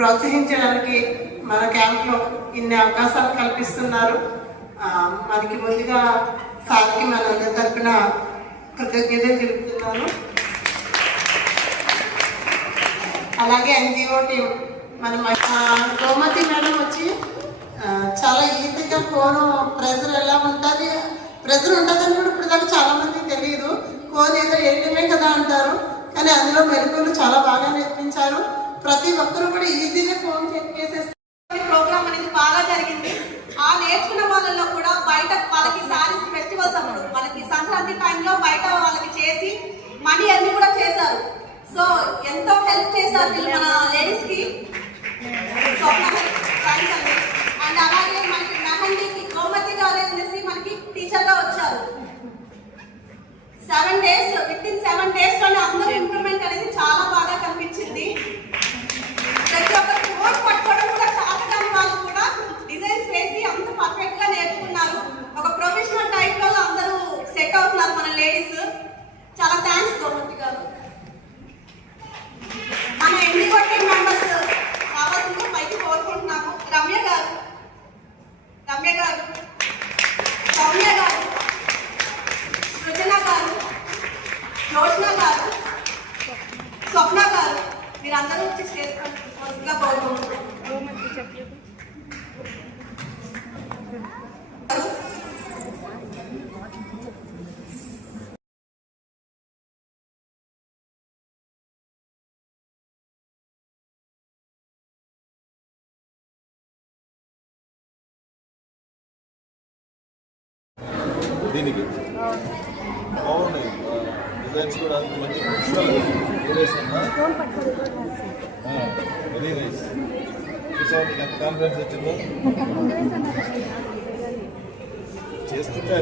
ప్రోత్సహించడానికి మన క్యాంప్లో ఇన్ని అవకాశాలు కల్పిస్తున్నారు. మనకి ముందుగా సార్కి మనందరి తరఫున కృతజ్ఞతలు తెలుపుతున్నాను. అలాగే ఎన్జిఓ టీం మన గోమతి మేడం వచ్చి చాలా ఈజీగా ఫోను ప్రెజర్ ఎలా ఉంటుంది, ప్రెజర్ ఉంటుందని కూడా ఇప్పుడు దాకా చాలా మందికి తెలియదు. ఫోన్ ఏదో వేయడమే కదా అంటారు, కానీ అందులో మెరుగులు చాలా బాగా నేర్పించారు. ప్రతి ఒక్కరు కూడా ఈజీగా ఫోన్ చెక్ చేసేస్తారు. ప్రోగ్రామ్ అనేది బాగా జరిగింది. ఆ నేర్చుకున్న వాళ్ళలో కూడా బయట వాళ్ళకి సారీస్ ఫెస్టివల్స్ అప్పుడు వాళ్ళకి సంక్రాంతి టైంలో బయట వాళ్ళకి చేసి మనీ అన్ని కూడా చేశారు. సో ఎంతో హెల్ప్ చేశారు వీళ్ళు మన లేడీస్ కి. అండ్ అలాగే మనకి మెహందీకి గోమతి గారు అనేసి మనకి టీచర్ గా వచ్చారు. 7 days విత్ ఇన్ 7 days లోనే అందరూ ఇంప్రూవ్మెంట్ అనేది చాలా బాగా కనిపించింది. ప్రతి ఒక్కరికి ఓట్ పట్టుకోవడం కూడా చాలా కాని వాళ్ళు కూడా డిజైన్స్ వేసి అంత పర్ఫెక్ట్ గా నేర్చుకున్నారు. ఒక ప్రొఫెషనల్ టైప్ లో అందరూ సెట్ అవుతున్నారు మన లేడీస్. చాలా థ్యాంక్స్ గోమతి గారు. మన ఎన్జిఓ టీం మెంబర్స్ కావాల్సిందిగా పైకి కోరుకుంటున్నాము. రమ్య గారు, సౌమ్య గారు, సృజన గారు, యోజన గారు, స్వప్న గారు, మీరందరూ వచ్చి స్టేజ్ పైగా కోరుకుంటున్నాం. దీనికి బాగున్నాయి డిజైన్స్ కూడా మంచి వెరీ నైస్. చూసావు నీకు ఎంత కాన్ఫిడెన్స్ వచ్చిందో చేస్తుంటే